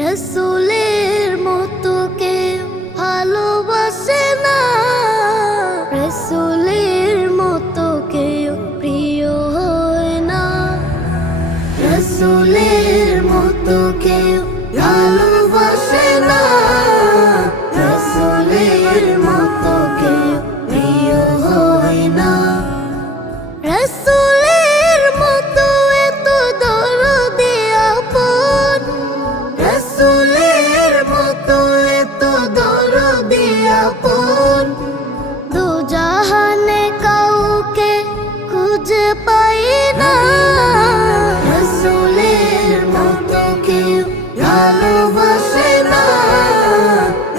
রসুলের মতো কেউ ভালোবাসে না, রসুলের মতো কেউ প্রিয় হয় না, রসুলের মতো কেউ ভালোবাসে না, রসুলের মতো কেউ প্রিয় হয় না। রসুলের মতো এত দরদি আপন, রসুলের মতো এত দরদি আপন, দু জাহানে কাউকে খুঁজে পাই না। রসুলের মতো কেউ ভালোবাসে না,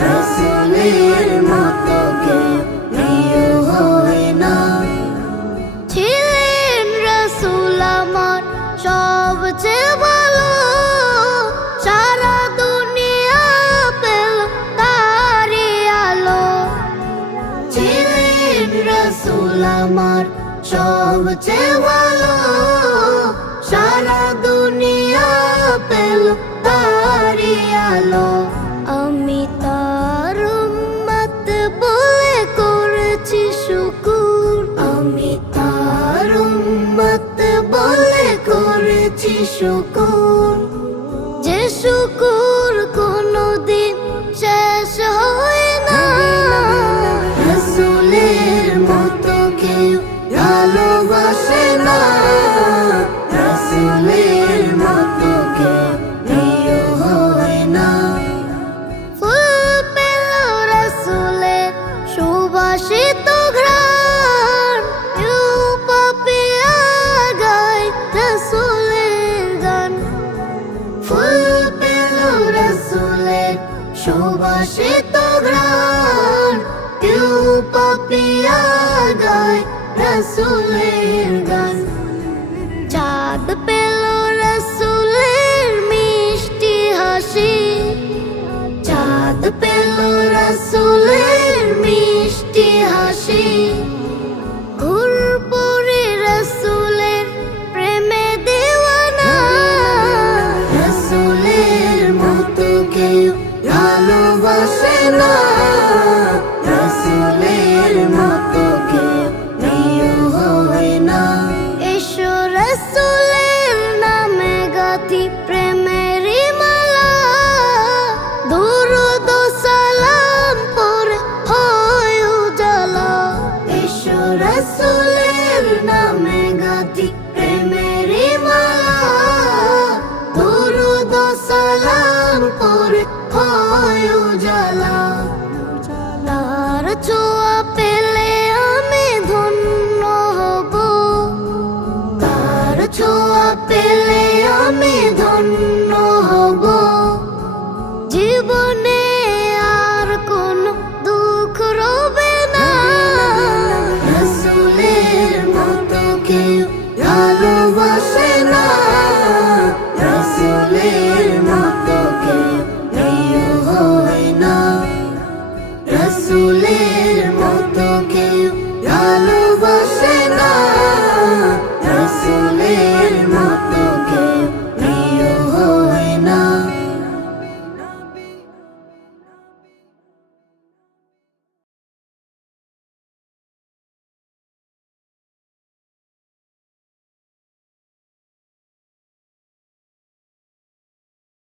রসুলের মতো কেউ প্রিয় হয় না। ছিলেন রসুল আমার সবচেয়ে ভালো, সারা দুনিয়া পেল তারি আলো। ছিলেন রসুল আমার সবচেয়ে ভালো, সারা দুনিয়া পেল তারি আলো। আমি তার উম্মত বলে করেছি শুকুর, আমি তার উম্মত বলে করেছি শুকুর, যে শুকুর কোনদিন শেষ হয় না। রসুলের মতো কেউ ভালোবাসে না, রসুলের মতো কেউ প্রিয় হয় না। ফুল পেল রসুলের সুবাসিত ঘ্রাণ, পাপিয়া গায় রসুলের গান। ফুল পেল রসুলের সুবাসিত ঘ্রাণ, পাপিয়া গায় রসুলের গান। চাঁদ পেল রসুলের মিষ্টি হাসি, চাঁদ পেল রসুলের মিষ্টি হাসি। হুরপুরি রসুলের প্রেমে দেওয়ানা, রসুলের মতো কেউ ভালোবাসে না।